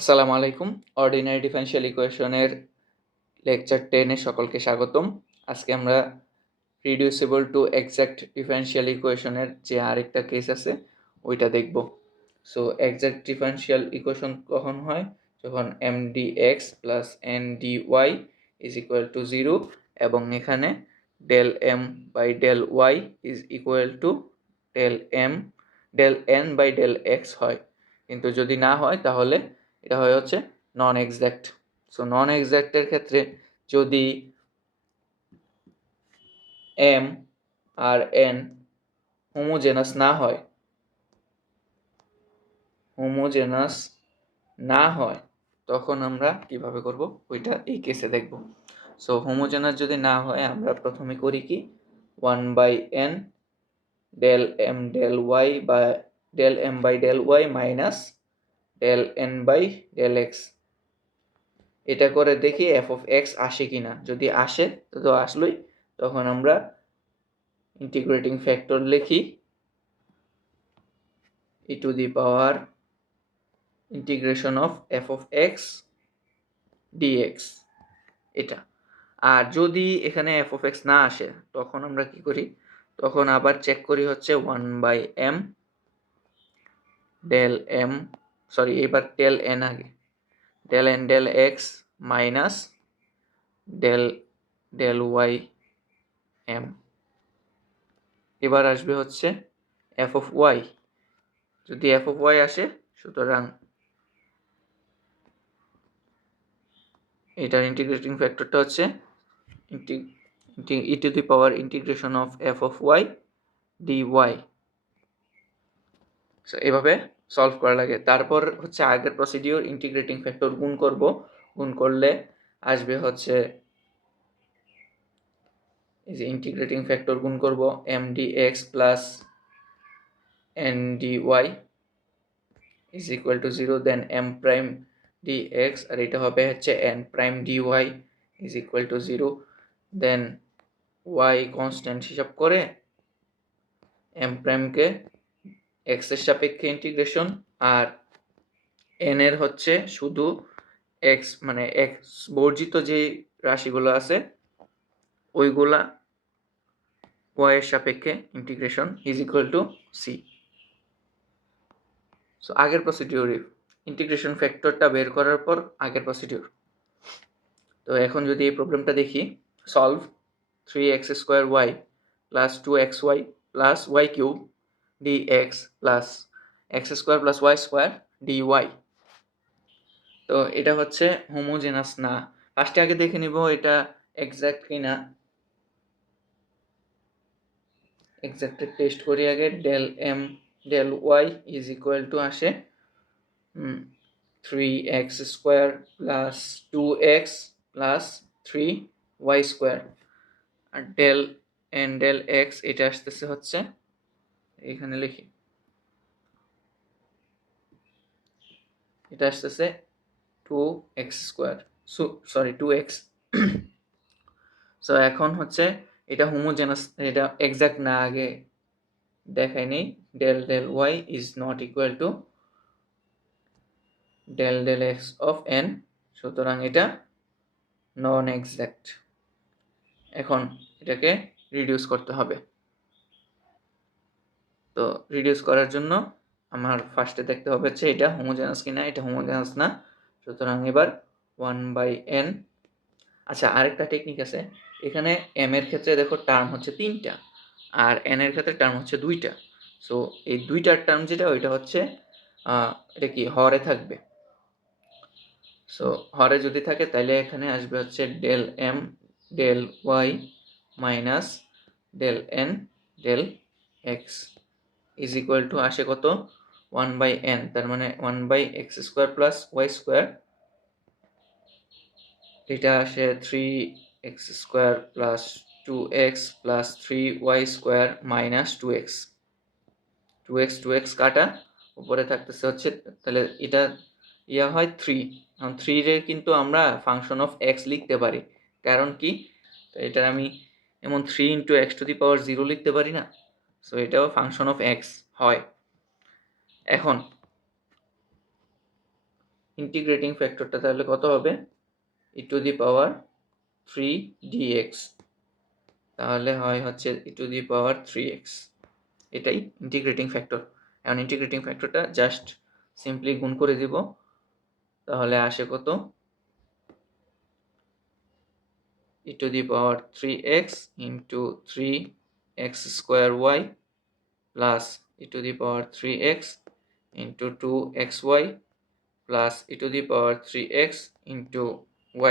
আসসালামু আলাইকুম। Ordinary differential ইকুয়েশনের লেকচার 10 এ সকলকে স্বাগতম। আজকে আমরা রিডিউসিবল টু এক্সাক্ট ডিফারেনশিয়াল ইকুয়েশনের যে আরেকটা কেস আছে ওইটা দেখব। সো এক্সাক্ট ডিফারেনশিয়াল ইকুয়েশন কখন হয়? যখন mdx plus ndy is equal to 0 এবং এখানে del m by del y is equal to del n by del x হয়। কিন্তু যদি না হয় তাহলে এটা হচ্ছে নন এক্সাক্ট। সো নন এক্সাক্টের ক্ষেত্রে যদি m আর n হোমোজেনাস না হয় তখন আমরা কিভাবে করব ওইটা এই কেসে দেখব। সো হোমোজেনাস যদি না হয় আমরা প্রথমে করি কি 1/n del m del y বা del m by del y minus del n by del x, এটা করে দেখি f of x আসে কিনা। যদি আসে তো আসলেই তখন আমরা ইন্টিগ্রেটিং ফ্যাক্টর লিখি e to the power integration of f of x dx এটা। আর যদি এখানে f of x না আসে তখন আমরা কি করি, তখন আবার চেক করি হচ্ছে 1/m del m সরি এবার del n আগে del n del x minus del y m, এবার আসবে হচ্ছে f of y। যদি f of y আসে সুতরাং এটার ইন্টিগ্রেটিং ফ্যাক্টরটা হচ্ছে e to the power integration of f of y dy। So এভাবে সলভ করা লাগে। তারপর হচ্ছে আগের প্রসিডিওর, ইন্টিগ্রেটিং ফ্যাক্টর গুণ করব, গুণ করলে আসবে হচ্ছে এই যে ইন্টিগ্রেটিং ফ্যাক্টর গুণ করব m dx plus n dy is equal to 0, then m prime dx আর এটা হবে হচ্ছে n prime dy is equal to 0, then y constant হিসাব করে m প্রাইমকে x এর সাপেক্ষে ইন্টিগ্রেশন আর n এর হচ্ছে শুধু x মানে x বর্জিত যে রাশিগুলো আছে ওইগুলা y এর সাপেক্ষে integration is equal to c। So আগের প্রসিডিওর ইন্টিগ্রেশন ফ্যাক্টরটা বের করার পর আগের প্রসিডিওর। তো এখন যদি এই প্রবলেমটা দেখি, solve 3x² plus 2xy plus y cube dx plus x² plus y² dy। তো এটা হচ্ছে হোমোজেনাস না। ফার্স্টে আগে দেখে নিব এটা এক্সাক্ট কিনা। এক্সাক্টের টেস্ট করি আগে। del m del y is equal two আসে 3x² plus 2x plus 3y² আর del n del x এটা আসতেছে হচ্ছে এখানে লিখি, এটা আসতেছে 2x², সরি 2x। সো এখন হচ্ছে এটা হোমোজেনাস, এটা এক্সাক্ট না আগে দেখাই নেই। del y is not equal to del x of n, সুতরাং এটা নন এক্সাক্ট। এখন এটাকে রিডিউস করতে হবে। তো রিডিউস করার জন্য আমার ফার্স্টে দেখতে হবে হচ্ছে এটা হোমোজেনাস কিনা। এটা হোমোজেনাস না, সুতরাং এবার 1/n। আচ্ছা, আরেকটা টেকনিক আছে। এখানে m এর ক্ষেত্রে দেখো টার্ম হচ্ছে 3টা আর n এর ক্ষেত্রে টার্ম হচ্ছে 2টা। সো এই 2টার টার্ম যেটা ওইটা হচ্ছে এটা কি হরে থাকবে। সো হরে যদি থাকে তাহলে এখানে আসবে হচ্ছে del m del y minus del n del x is equal two আসে কত 1/n, তার মানে 1/x² প্লাস y², এটা আসে 3x² plus 2x plus 3y² minus 2x কাটা, উপরে থাকতেছে হচ্ছে, তাহলে এটা ইয়া হয় 3। এখন 3 রে কিন্তু আমরা ফাংশন অফ x লিখতে পারি, কারণ কি এটার আমি এমন 3 × x⁴ লিখতে পারি না। সো এটাও ফাংশন অফ x হয়। এখন ইন্টিগ্রেটিং ফ্যাক্টরটা তাহলে কত হবে e to the power 3 dx, তাহলে হয় হচ্ছে e to the power 3x, এটাই ইন্টিগ্রেটিং ফ্যাক্টর। এখন ইন্টিগ্রেটিং ফ্যাক্টরটা জাস্ট সিম্পলি গুণ করে দিব, তাহলে আসে কত e to the power 3x into 3x square y plus e to the power 3x into 2xy plus e to the power 3x into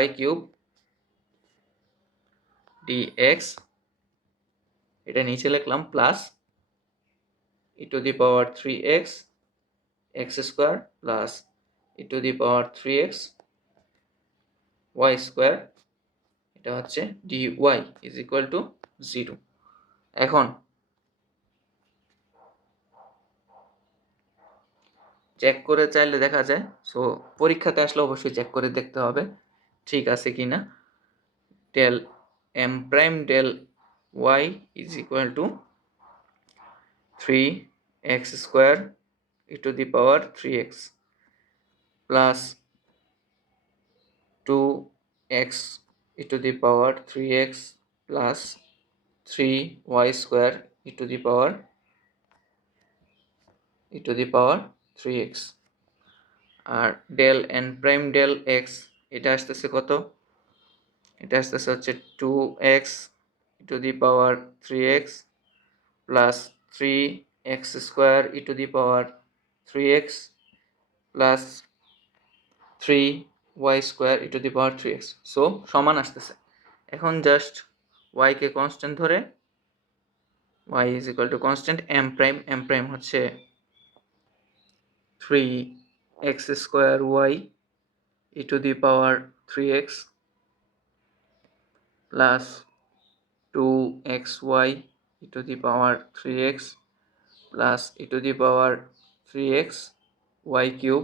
y cube dx, এটা নিচে লিখলাম plus e to the power 3x x square plus e to the power 3x y square, এটা হচ্ছে dy is equal to 0। এখন check করে চাইলে দেখা যায়, সো পরীক্ষাতে আসলে অবশ্যই চেক করে দেখতে হবে ঠিক আছে কি না। Del m prime del y is equal to 3x square e to the power 3x plus 2x e to the power 3x plus 3y square e to the power 3x, আর del n prime del x এটা আসতেছে কত, এটা আসতেছে হচ্ছে 2x e to the power 3x plus 3x square e to the power 3x plus 3y square e to the power 3x, so সমান আসতেছে। এখন জাস্ট y কে কনস্ট্যান্ট ধরে y is equal to constant m prime হচ্ছে 3x square y e to the power 3x plus 2xy e to the power 3x plus e to the power 3x y cube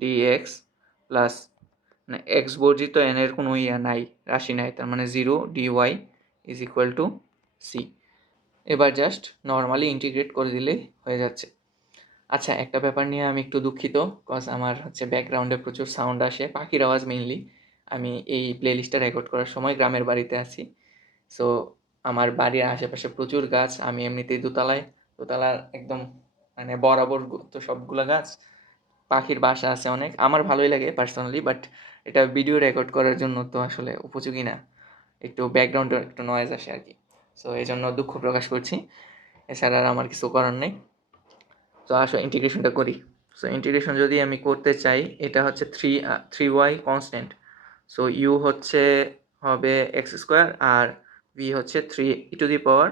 dx plus মানে x বর্জিত n এর কোনো নাই, রাশি নাই, তার মানে 0 dy is equal to c। এবার just normally integrate করে দিলেই হয়ে যাচ্ছে। আচ্ছা, একটা ব্যাপার নিয়ে আমি একটু দুঃখিত, কজ আমার হচ্ছে ব্যাকগ্রাউন্ডে প্রচুর সাউন্ড আসে, পাখির আওয়াজ মেইনলি। আমি এই প্লেলিস্টটা রেকর্ড করার সময় গ্রামের বাড়িতে আছি, সো আমার বাড়ির আশেপাশে প্রচুর গাছ, আমি এমনিতেই দোতলার একদম মানে বরাবর তো সবগুলো গাছ, পাখির বাসা আছে অনেক, আমার ভালোই লাগে পার্সোনালি, বাট এটা ভিডিও রেকর্ড করার জন্য তো আসলে উপযোগী না, একটু ব্যাকগ্রাউন্ডে একটু নয়েজ আসে আর কি, সো এই জন্য দুঃখ প্রকাশ করছি, এছাড়া আর আমার কিছু করার নেই। তো আসো ইন্টিগ্রেশনটা করি। সো ইন্টিগ্রেশন যদি আমি করতে চাই, এটা হচ্ছে 3y কনস্ট্যান্ট, সো ইউ হচ্ছে হবে এক্স স্কোয়ার আর ভি হচ্ছে 3 e to the power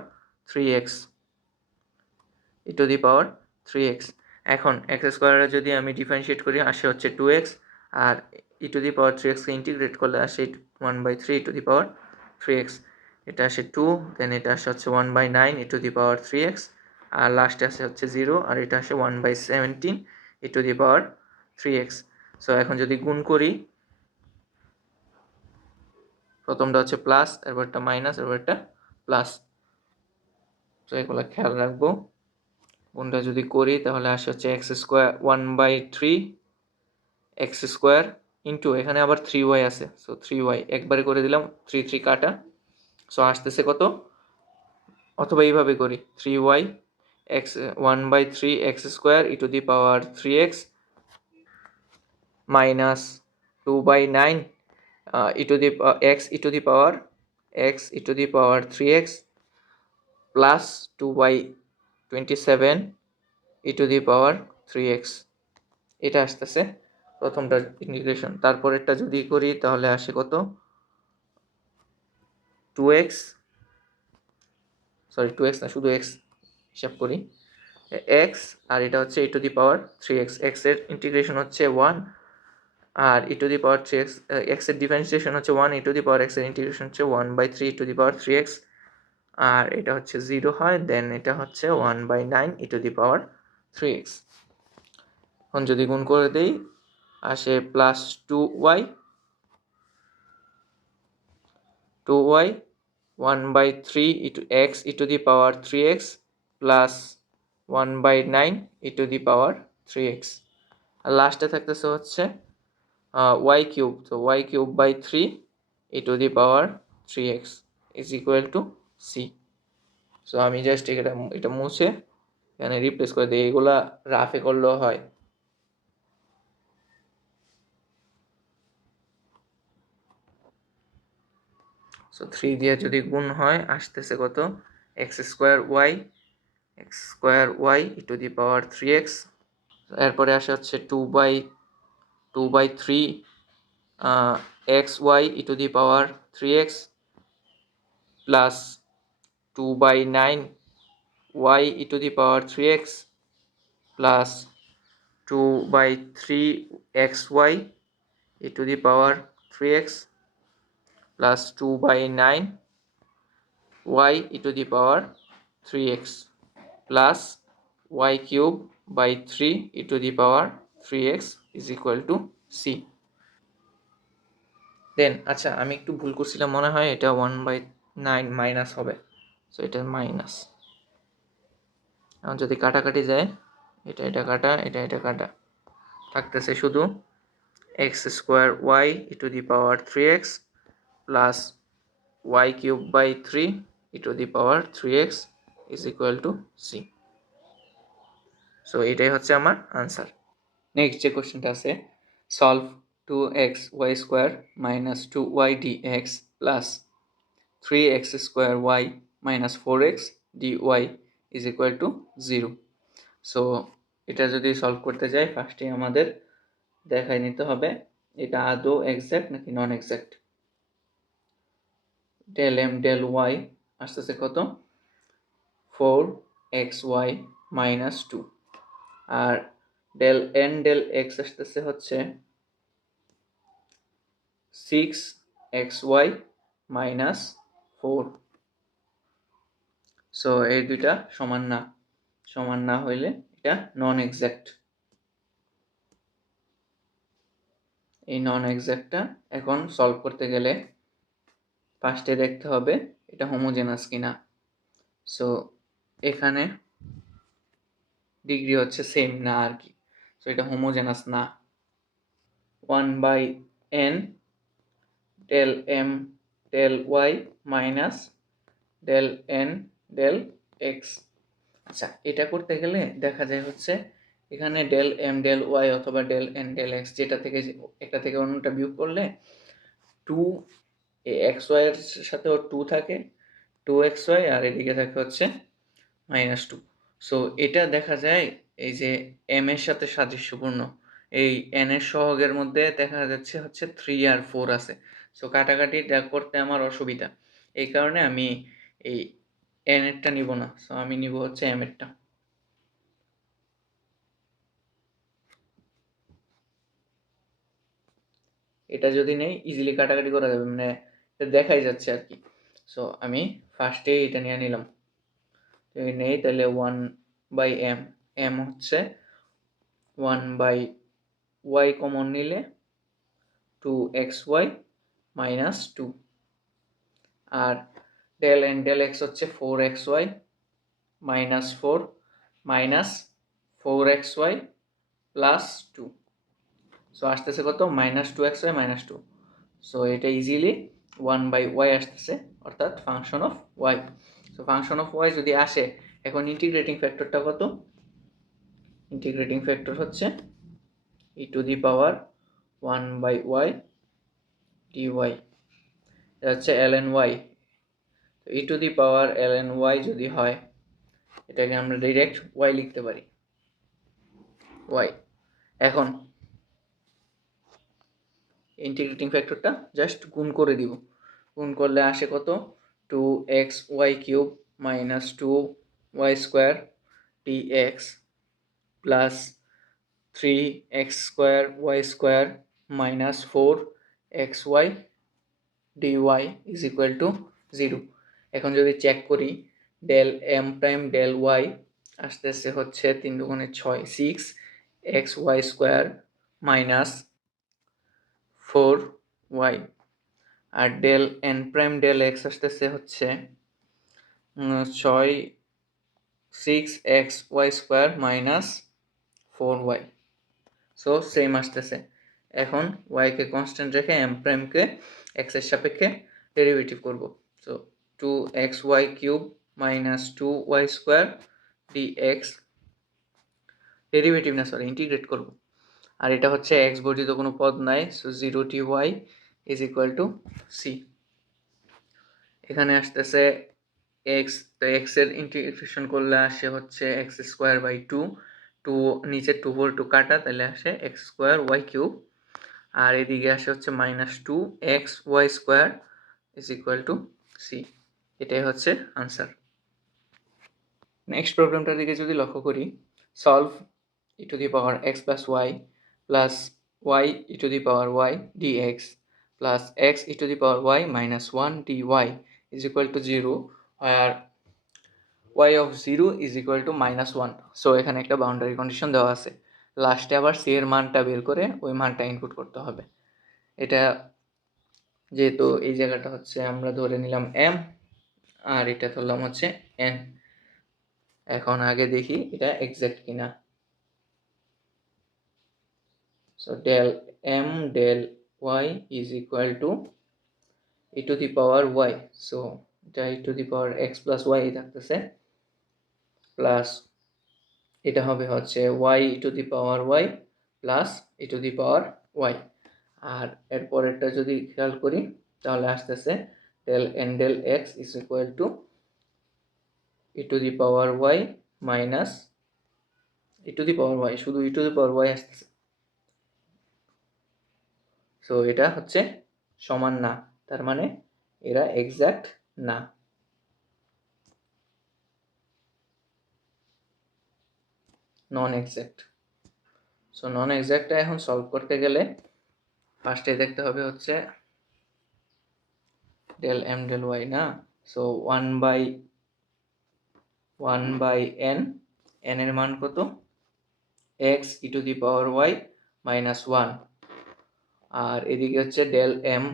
3x E to the power 3x। এখন এক্স স্কোয়ারে যদি আমি ডিফারেন্সিয়েট করি আসে হচ্ছে 2x, R e to the power 3xকে integrate করলে আসে 1/3 ই টু দি পাওয়ার 3x, এটা আসে 2, দেন এটা আসে হচ্ছে 1/9 e to the power 3x, আর লাস্টে আসে হচ্ছে 0, আর এটা আসে 1/17 ই to the power 3x। So এখন যদি গুণ করি, প্রথমটা হচ্ছে প্লাস, এরপরটা মাইনাস, এরপরটা প্লাস, তো এগুলো খেয়াল রাখবো। গুণটা যদি করি তাহলে আসে হচ্ছে x square 1/3 x square into এখানে আবার 3y আছে, সো 3y একবারে করে দিলাম, 3 কাটা, সো আসতেছে কত, অথবা এইভাবে করি 3y x 1/3 x square E to the power 3x minus 2/9 E to the x E to the power x E to the power 3x plus 2/27 E to the power 3x, এটা আসতেছে প্রথমটা integration. তারপরেরটা যদি করি তাহলে আসে কত, 2x না, শুধু x হিসাব করি, x আর এটা হচ্ছে e to the power 3x, x এর ইন্টিগ্রেশন হচ্ছে 1 আর e to the power 3x, x এর ডিফারেন্সিয়েশন হচ্ছে 1, e to the power x এর ইন্টিগ্রেশন হচ্ছে 1/3 ই টু দি পাওয়ার 3x, আর এটা হচ্ছে 0 হয়, দেন এটা হচ্ছে 1/9 e to the power 3x। এখন যদি গুণ করে দেই আসে plus 2y 1/3 x e to the power 3x plus 1/9 e to the power 3x, আর লাস্টে থাকতেছে হচ্ছে ওয়াই কিউব, তো y cube by 3 e to the power 3x is equal to C. So আমি জাস্ট এটা মুছে এখানে রিপ্লেস করে দিই, এগুলা রাফে করলেও হয়। সো 3 দিয়ে যদি গুণ হয় আসতেছে কত, x square y e to the power 3x। এরপরে আসে হচ্ছে 2/3 x y e to the power 3x plus 2/9 y e to the power 3x plus 2/3 x y e to the power 3x plus 2/9 y e to the power 3x plus y cube by 3 e to the power 3x is equal to c. Then আচ্ছা আমি একটু ভুল করছিলাম মনে হয়, এটা 1/9 minus হবে, so এটা মাইনাস। এখন যদি কাটাকাটি যায়, এটা কাটা, এটা কাটা, থাকতেছে শুধু x square y e to the power 3x plus y cube by 3 e to the power 3x is equal to C. So এটাই হচ্ছে আমার আনসার। নেক্সট যে কোশ্চেনটা আছে, solve 2x y square minus 2y dx plus 3x square y minus 4x dy is equal to 0। So এটা যদি solve করতে যাই ফার্স্টে আমাদের দেখাই নিতে হবে এটা আদৌ এক্স্যাক্ট নাকি non exact. Del M del y আসতেছে কত, 4xy মাইনাস 2, আর ডেল এন ডেল এক্স আসতেছে হচ্ছে 6xy মাইনাস 4। সো এই দুইটা সমান না হইলে এটা নন এক্স্যাক্ট। এই নন এক্স্যাক্টটা এখন সলভ করতে গেলে ফার্স্টে দেখতে হবে এটা হোমোজেনাস কিনা। সো এখানে ডিগ্রি হচ্ছে সেম না আর কি, সো এটা হোমোজেনাস না। 1/n del M del y minus del N del x. আচ্ছা এটা করতে গেলে দেখা যায় হচ্ছে এখানে ডেল এম ডেল ওয়াই অথবা ডেল এন ডেল এক্স যেটা থেকে একটা থেকে অন্যটা বিয়োগ করলে 2 এক্স ওয়াই এর সাথেও 2 থাকে, 2xy, আর এদিকে থাকে হচ্ছে -2। সো এটা দেখা যায় এই যে এম এর সাথে সাদৃশ্যপূর্ণ, এই এন এর সহগের মধ্যে দেখা যাচ্ছে হচ্ছে 3 আর 4 আছে। সো কাটাকাটি করতে আমার অসুবিধা, এই কারণে আমি এই এন এরটা নিব না, সো আমি নিব হচ্ছে এম এরটা। এটা যদি নেই ইজিলি কাটাকাটি করা যাবে, মানে দেখাই যাচ্ছে আর কি। সো আমি ফার্স্টে এটা নিয়ে নিলাম, যদি নেই তাহলে 1/m, এম হচ্ছে 1/y কমন নিলে 2xy মাইনাস 2, আর ডেল এন ডেল এক্স হচ্ছে 4xy minus 4 minus 4xy plus 2। So আসতেছে কত, -2xy মাইনাস 2। সো এটা ইজিলি 1/y আসতেছে, অর্থাৎ function of y। So function of y যদি আসে, এখন ইন্টিগ্রেটিং ফ্যাক্টরটা কত, ইন্টিগ্রেটিং ফ্যাক্টর হচ্ছে e to the power 1/y dy, এটা হচ্ছে ln y। তো e to the power ln y যদি হয়, এটাকে আমরা ডাইরেক্ট y লিখতে পারি, y। এখন ইন্টিগ্রেটিং ফ্যাক্টরটা জাস্ট গুণ করে দিব, গুণ করলে আসে কত, 2xy cube minus 2y square dx plus 3x square y square minus 4xy dy is equal to 0। এখন যদি চেক করি del M prime del y আসতেছে হচ্ছে 3 দুগুণে 6, 6xy স্কোয়ার মাইনাস 4y, আর del N prime del x আসতেছে হচ্ছে 6xy square minus 4y। So same আসতেছে। এখন ওয়াইকে কনস্ট্যান্ট রেখে এম প্রাইমকে এক্সের সাপেক্ষে ডেরিভেটিভ করব। So 2xy³ minus 2y² dx, derivative না সরি ইন্টিগ্রেট করব। আর এটা হচ্ছে এক্স বর্ধিত কোনো পদ নাই, so 0ty is equal to C. এখানে আসতেছে এক্স, তো এক্সের ইন্টিগ্রেশন করলে আসে হচ্ছে x²/2, নিচে 2/2 কাটা, তাহলে আসে x²y³ আর এদিকে আসে হচ্ছে -2xy² is equal to C. এটাই হচ্ছে আনসার। নেক্সট প্রবলেমটার দিকে যদি লক্ষ্য করি, solve e⁻x + y plus y e⁻y dx plus x e⁻y - 1 dy is equal to 0 where y of 0 is equal to -1. So এখানে একটা বাউন্ডারি কন্ডিশন দেওয়া আছে, লাস্টে আবার c এর মানটা বের করে ওই মানটা ইনপুট করতে হবে। এটা যেহেতু এই জায়গাটা হচ্ছে আমরা ধরে নিলাম m আর এটা ধরলাম হচ্ছে n। এখন আগে দেখি এটা এক্সাক্ট কিনা। So del m del y is equal to e⁻y, so এটা e⁻x + y থাকতেছে প্লাস এটা হবে হচ্ছে y e⁻y প্লাস e⁻y। আর এর পরেরটা যদি খেয়াল করি তাহলে আসতেছে del n del x is equal to e⁻y minus e⁻y, শুধু e⁻y আসতেছে। সো এটা হচ্ছে সমান না, তার মানে এরা এক্সাক্ট না। নন এক্সাক্ট। সো নন এক্সাক্টটা এখন সলভ করতে গেলে ফার্স্টে দেখতে হবে হচ্ছে del m del y না, সো 1/n, n এর মান কত, x e⁻y - 1 আর এদিকে হচ্ছে del m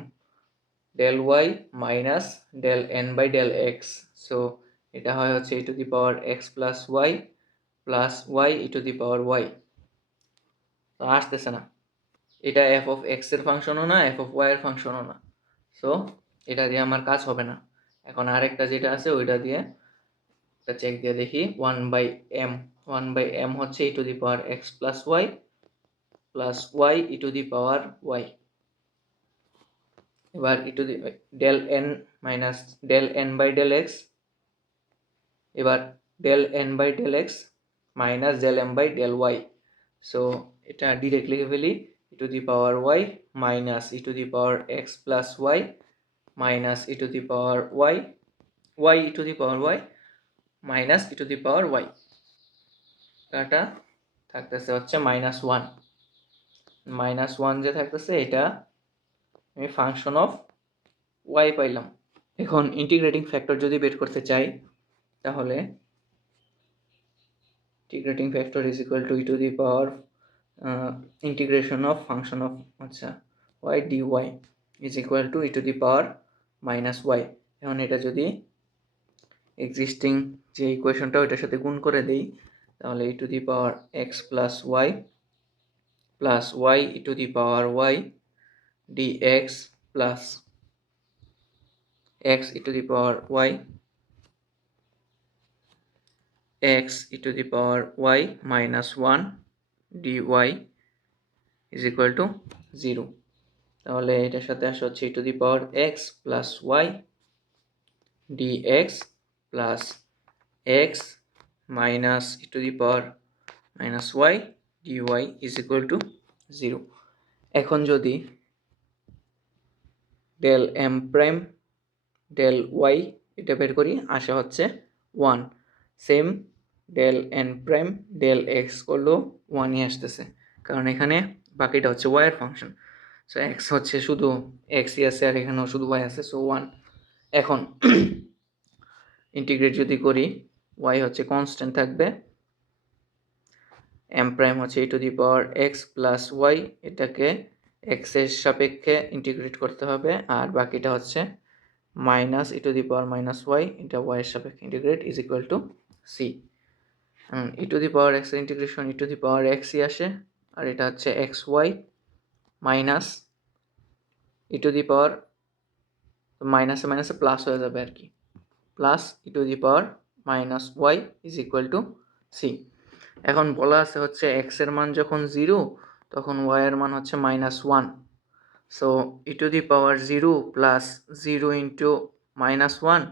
del y minus del n/del x, so এটা হয় হচ্ছে e⁻x + y plus y e⁻y। তো আসতেছে না, এটা f of x এর ফাংশনও না, f of y এর ফাংশনও না, সো এটা দিয়ে আমার কাজ হবে না। এখন আরেকটা যেটা আছে ওইটা দিয়ে একটা চেক দিয়ে দেখি। 1/m হচ্ছে e⁻x + y plus y e⁻y। এবার del n minus del n/del x, এবার del n/del x minus del m/del y। So এটা ডিরেক্ট লিখে ফেলি, e⁻y minus e⁻x + y minus e⁻y, y e⁻y minus e⁻y, কাটা থাকতেছে হচ্ছে -1। -1 যে থাকতেছে এটা আমি ফাংশন অফ y পাইলাম। এখন ইন্টিগ্রেটিং ফ্যাক্টর যদি বের করতে চাই তাহলে integrating factor is equal two integration of function of y dy is equal two e⁻−y। এখন এটা যদি এক্সিস্টিং যে ইকুয়েশনটা ওইটার সাথে গুণ করে দেই তাহলে e⁻x + y plus y e⁻y dx plus x e⁻y x e⁻y - 1 dy is equal to 0। তাহলে এটার সাথে আসে হচ্ছে e⁻x + y dx plus x minus e⁻−y dy is equal to 0। এখন যদি del m prime del y এটা বের করি আসে হচ্ছে 1, same del n prime del x করলেও 1ই আসতেছে, কারণ এখানে বাকিটা হচ্ছে y এর ফাংশন। সো x হচ্ছে শুধু xই আছে আর এখানেও শুধু y আছে, সো 1। এখন ইন্টিগ্রেট যদি করি y হচ্ছে কনস্ট্যান্ট থাকবে, m প্রাইম হচ্ছে e⁻x + y, এটাকে x এর সাপেক্ষে ইন্টিগ্রেট করতে হবে আর বাকিটা হচ্ছে মাইনাস e⁻−y, এটা y এর সাপেক্ষে integrate is equal to c। e⁻x এর ইন্টিগ্রেশন e⁻xই আসে আর এটা হচ্ছে x y minus e to the power, মাইনাসে মাইনাসে প্লাস হয়ে যাবে আর কি, plus e to the power minus y is equal to C. এখন বলা আছে হচ্ছে এক্সের মান যখন 0 তখন ওয়াইয়ের মান হচ্ছে -1। So e to the power 0 plus 0 into -1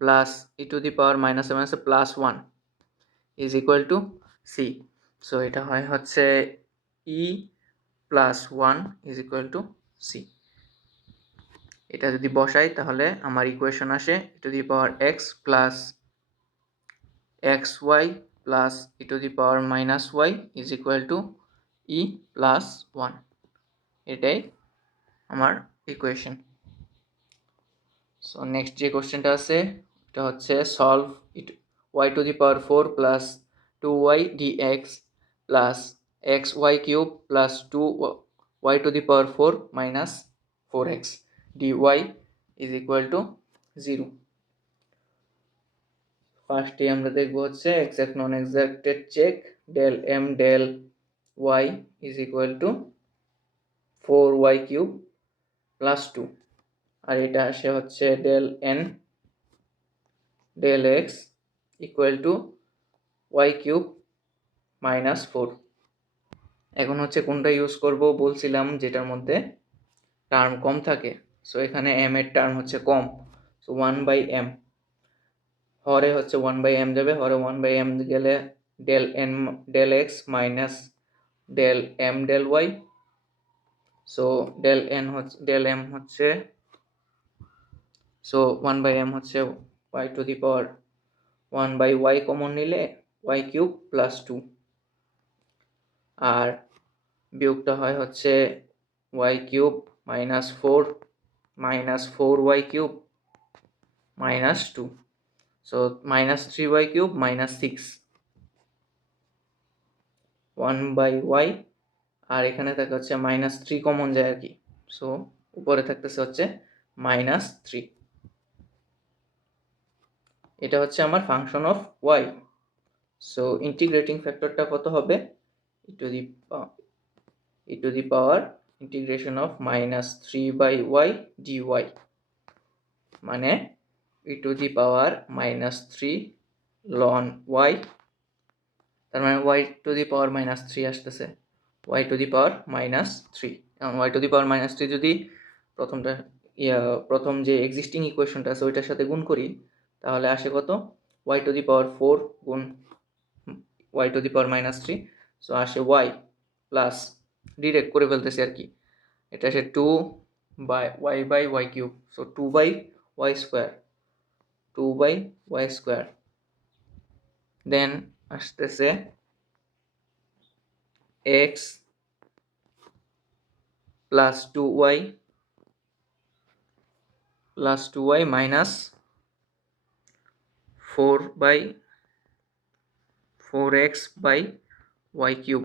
plus e to the power মাইনাসে মাইনাসে +1 is equal to C. So এটা হয় হচ্ছে e plus 1 is equal to সি। এটা যদি বসাই তাহলে আমার ইকুয়েশন আসে e to the power x plus x y plus e to the power -y is equal to e plus 1। এটাই আমার ইকুয়েশন। সো নেক্সট যে কোশ্চেনটা আছে এটা হচ্ছে solve y to the power 4 plus 2y dx plus xy cube plus 2y to the power 4 minus 4x dy is equal to 0। ফার্স্টে আমরা দেখবো হচ্ছে এক্সাক্ট নন এক্সাক্টের check. Del M del y is equal to 4y cube plus 2, আর এটা আসে হচ্ছে del N del x equal to y cube minus 4। এখন হচ্ছে কোনটা ইউজ করব বলছিলাম যেটার মধ্যে টার্ম কম থাকে। সো এখানে এম এর টার্ম হচ্ছে কম, সো 1/m, হরে হচ্ছে 1/m যাবে, হরে 1/m গেলে del N del x minus del M del y. So del N হচ্ছে ডেল এম হচ্ছে, সো 1/m হচ্ছে y to the power 1/y common নিলে y কিউব প্লাস 2, আর বিয়োগটা হয় হচ্ছে y cube minus 4y cube minus 2, so -3y cube minus 6 1/y, আর এখানে থাকে হচ্ছে -3 কমন যায় আর কি, সো উপরে থাকতেছে হচ্ছে -3। এটা হচ্ছে আমার function of y। So integrating ফ্যাক্টরটা কত হবে, e to the power integration of -3/y dy, মানে e to the power -3 ln y, তার মানে y টু দি পাওয়ার -3 আসতেছে, y টু দি পাওয়ার -3। এবং y টু দি পাওয়ার -3 যদি প্রথম যে এক্সিস্টিং ইকুয়েশনটা আছে ওইটার সাথে গুণ করি তাহলে আসে কত, y টু দি পাওয়ার 4 গুণ y to the power -3, so আসে y প্লাস, ডিরেক্ট করে ফেলতেছি আর কি, এটা আসে 2/y cube, so 2/y square, দেন আসতেছে x plus 2y minus 4/4x/y cube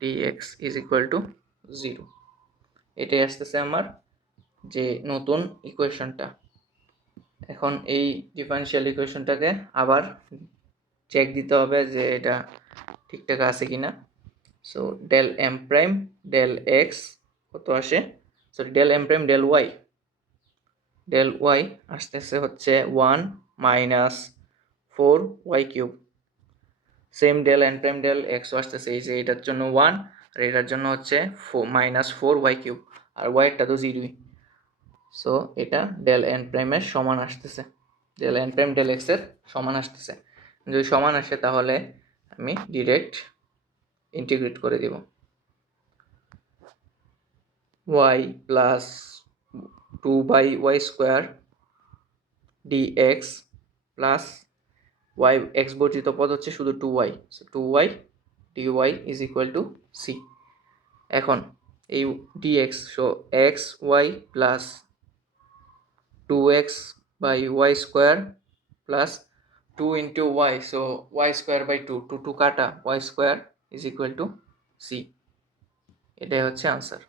dx is equal to 0। এটাই আসতেছে আমার যে নতুন ইকুয়েশনটা। এখন এই ডিফারেনশিয়াল ইকুয়েশনটাকে আবার চেক দিতে হবে যে এটা ঠিকঠাক আছে কিনা। So del M prime del x কত আসে, sorry del M prime del y আসতেছে হচ্ছে 1 minus 4y cube, same del N prime del এক্সও আসতেছে এই যে এটার জন্য 1 আর এটার জন্য হচ্ছে -4y কিউব, আর ওয়াইটা তো 0ই, সো এটা ডেল এন প্রাইমের সমান আসতেছে, del N prime del x এর সমান আসতেছে। যদি সমান আসে তাহলে আমি ডিরেক্ট ইন্টিগ্রেট করে দিব, y plus 2/y square dx plus y, x বর্জিত পদ হচ্ছে শুধু 2y, so 2y dy is equal to C. এখন এই dx, so x y plus 2x/y square plus 2 into y, so y square, 2 কাটা y square is equal to C. এটাই হচ্ছে answer.